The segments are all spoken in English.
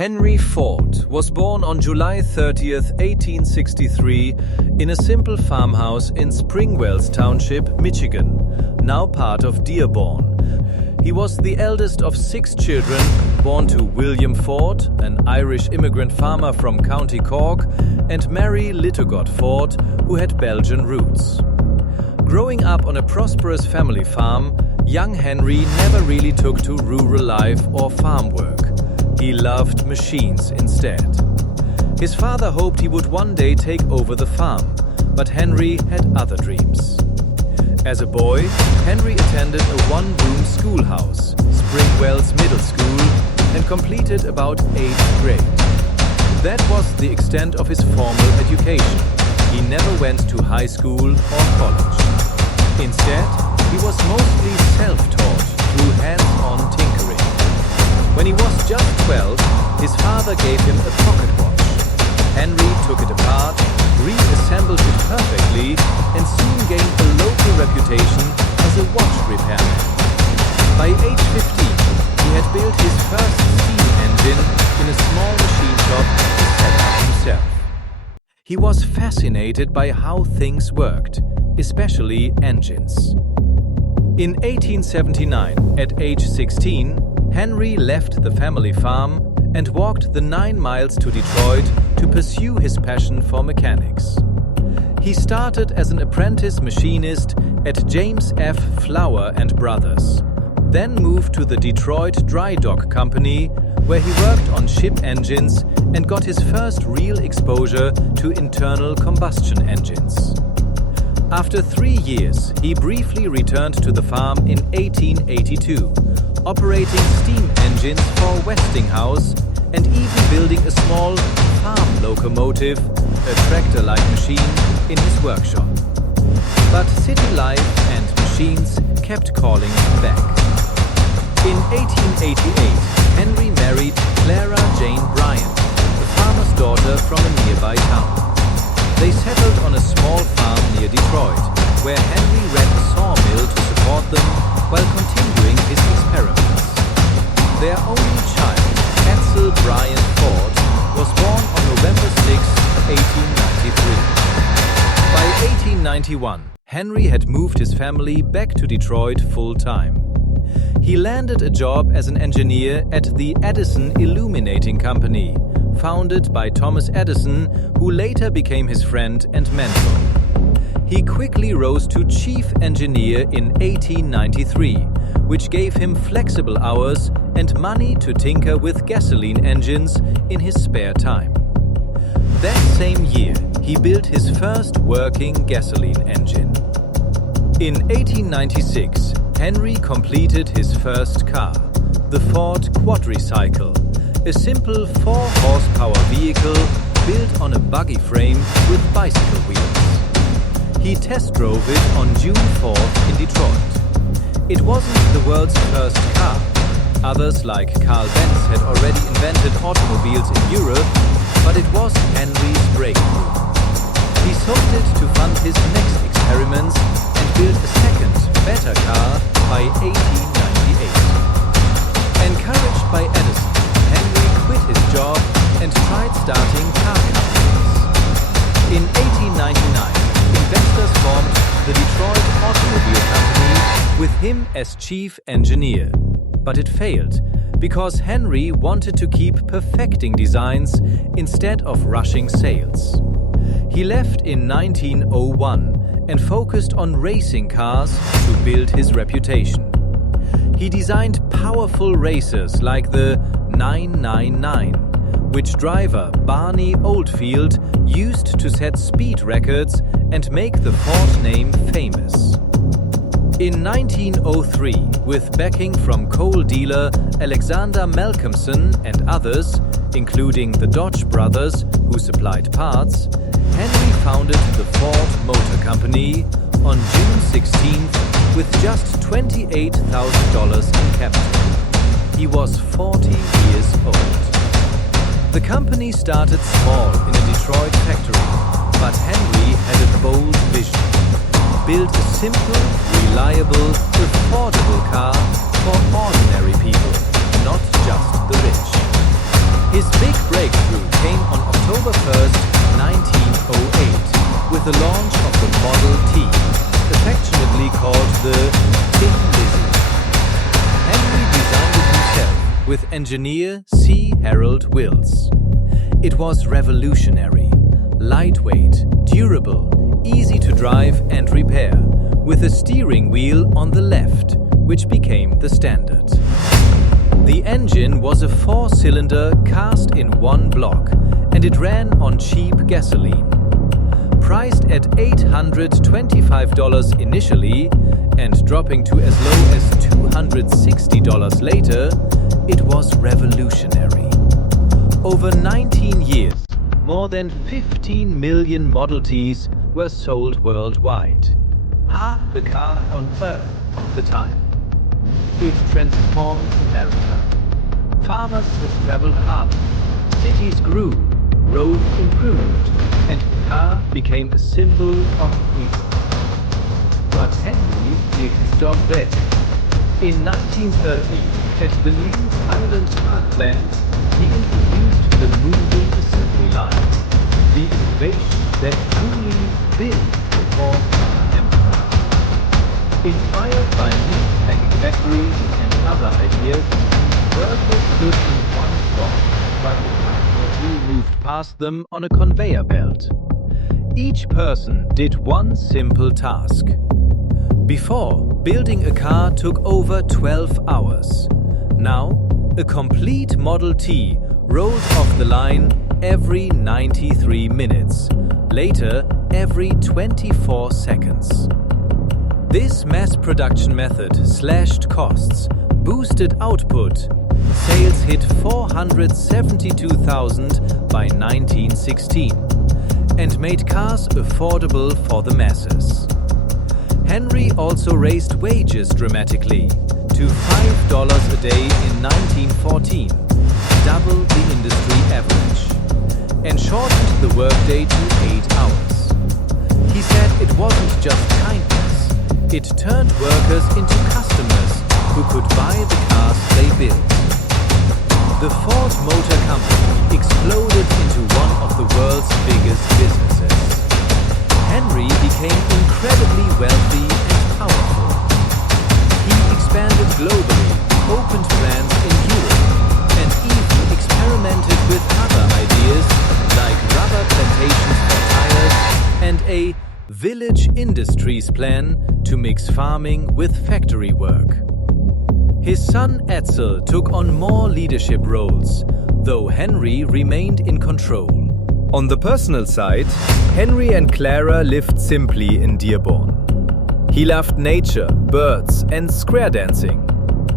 Henry Ford was born on July 30th, 1863, in a simple farmhouse in Springwells Township, Michigan, now part of Dearborn. He was the eldest of 6 children, born to William Ford, an Irish immigrant farmer from County Cork, and Mary Littlegot Ford, who had Belgian roots. Growing up on a prosperous family farm, young Henry never really took to rural life or farm work. He loved machines instead. His father hoped he would one day take over the farm, but Henry had other dreams. As a boy, Henry attended a one-room schoolhouse, Springwells Middle School, and completed about 8th grade. That was the extent of his formal education. He never went to high school or college. Instead, he was mostly self-taught through hands-on tinkering. When he was just 12, his father gave him a pocket watch. Henry took it apart, reassembled it perfectly, and soon gained a local reputation as a watch repairman. By age 15, he had built his first steam engine in a small machine shop he set up himself. He was fascinated by how things worked, especially engines. In 1879, at age 16, Henry left the family farm and walked the 9 miles to Detroit to pursue his passion for mechanics. He started as an apprentice machinist at James F. Flower and Brothers, then moved to the Detroit Dry Dock Company, where he worked on ship engines and got his first real exposure to internal combustion engines. After 3 years, he briefly returned to the farm in 1882, operating steam engines for Westinghouse and even building a small farm locomotive, a tractor-like machine, in his workshop. But city life and machines kept calling him back. In 1888, Henry married Clara Jane Bryant, a farmer's daughter from a nearby town. They settled on a small farm near Detroit, where Henry ran a sawmill to support them while continuing his experiments. Their only child, Edsel Bryant Ford, was born on November 6, 1893. By 1891, Henry had moved his family back to Detroit full-time. He landed a job as an engineer at the Edison Illuminating Company, founded by Thomas Edison, who later became his friend and mentor. He quickly rose to chief engineer in 1893, which gave him flexible hours and money to tinker with gasoline engines in his spare time. That same year, he built his first working gasoline engine. In 1896, Henry completed his first car, the Ford Quadricycle, a simple 4-horsepower vehicle built on a buggy frame with bicycle wheels. He test drove it on June 4th in Detroit. It wasn't the world's first car. Others like Carl Benz had already invented automobiles in Europe, but it was Henry's breakthrough. He sold it to fund his next experiments and built a second, better car by 1898. Encouraged by Edison, Henry quit his job and tried starting car companies. In 1899, investors formed the Detroit Automobile Company with him as chief engineer. But it failed because Henry wanted to keep perfecting designs instead of rushing sales. He left in 1901 and focused on racing cars to build his reputation. He designed powerful racers like the 999, which driver Barney Oldfield used to set speed records and make the Ford name famous. In 1903, with backing from coal dealer Alexander Malcolmson and others, including the Dodge brothers who supplied parts, Henry founded the Ford Motor Company on June 16th with just $28,000 in capital. He was 40 years old. The company started small in a Detroit factory, but Henry had a bold vision. Build a simple, reliable, affordable car for ordinary people, not just the rich. His big breakthrough came on October 1st, 1908, with the launch of the Model T, affectionately called the Tin Lizzie. Henry designed it himself with engineer C. Harold Wills. It was revolutionary, lightweight, durable, easy to drive and repair, with a steering wheel on the left, which became the standard. The engine was a 4-cylinder cast in one block, and it ran on cheap gasoline. Priced at $825 initially and dropping to as low as $260 later, it was revolutionary. Over 19 years, more than 15 million Model Ts were sold worldwide. Half the car on Earth at the time. It transformed America. Farmers could travel farther, cities grew, roads improved, and the car became a symbol of freedom. But Henry didn't stop there. In 1930, at the New Island car plant, he introduced the moving assembly line, the innovation that truly built the fourth empire. Inspired by new packing factories and other ideas, workers stood in one spot, but the factory moved past them on a conveyor belt. Each person did one simple task. Before, building a car took over 12 hours. Now, a complete Model T rolled off the line every 93 minutes, later every 24 seconds. This mass production method slashed costs, boosted output. Sales hit 472,000 by 1916 and made cars affordable for the masses. Henry also raised wages dramatically to $5 a day in 1914, double the industry average, and shortened the workday to 8 hours. He said it wasn't just kindness, it turned workers into customers who could buy the cars they built. The Ford Motor Company exploded into one of the world's biggest businesses. Henry became incredibly wealthy and powerful. He expanded globally, opened plants in Europe, and even experimented with other ideas like rubber plantations for tires and a village industries plan to mix farming with factory work. His son Edsel took on more leadership roles, though Henry remained in control. On the personal side, Henry and Clara lived simply in Dearborn. He loved nature, birds, and square dancing.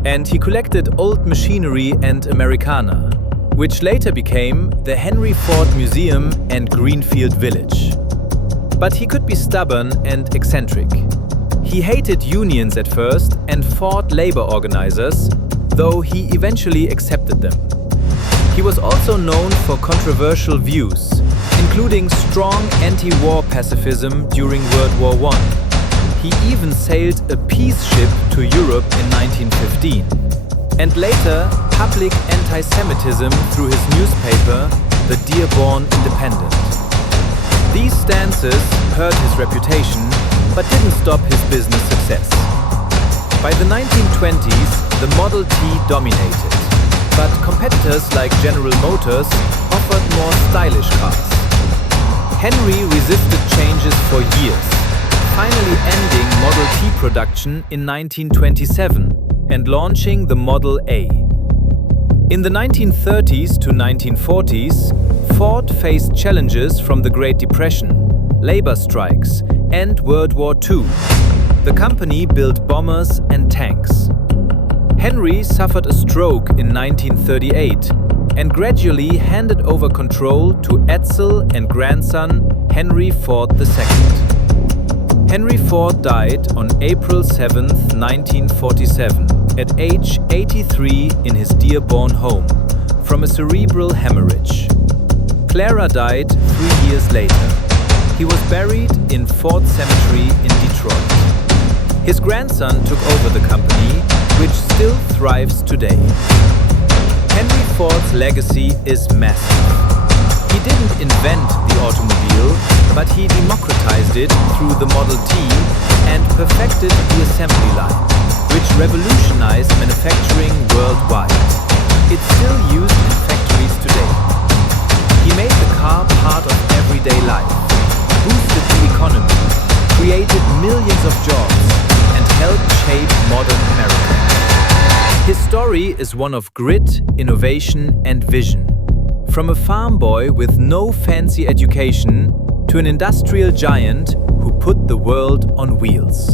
And he collected old machinery and Americana, which later became the Henry Ford Museum and Greenfield Village. But he could be stubborn and eccentric. He hated unions at first and fought labor organizers, though he eventually accepted them. He was also known for controversial views, including strong anti-war pacifism during World War I. He even sailed a peace ship to Europe in 1915, and later public anti-Semitism through his newspaper, the Dearborn Independent. These stances hurt his reputation, but didn't stop his business success. By the 1920s, the Model T dominated, but competitors like General Motors offered more stylish cars. Henry resisted changes for years, finally ending Model T production in 1927 and launching the Model A. In the 1930s to 1940s, Ford faced challenges from the Great Depression, labor strikes, and World War II. The company built bombers and tanks. Henry suffered a stroke in 1938 and gradually handed over control to Edsel and grandson Henry Ford II. Henry Ford died on April 7, 1947, at age 83 in his Dearborn home from a cerebral hemorrhage. Clara died 3 years later. He was buried in Ford Cemetery in Detroit. His grandson took over the company, which still thrives today. Henry Ford's legacy is massive. He didn't invent the automobile, but he democratized it through the Model T and perfected the assembly line, which revolutionized manufacturing worldwide. It's still used in factories today. He made the car part of everyday life, boosted the economy, created millions of jobs, and helped shape modern America. His story is one of grit, innovation, and vision. From a farm boy with no fancy education to an industrial giant who put the world on wheels.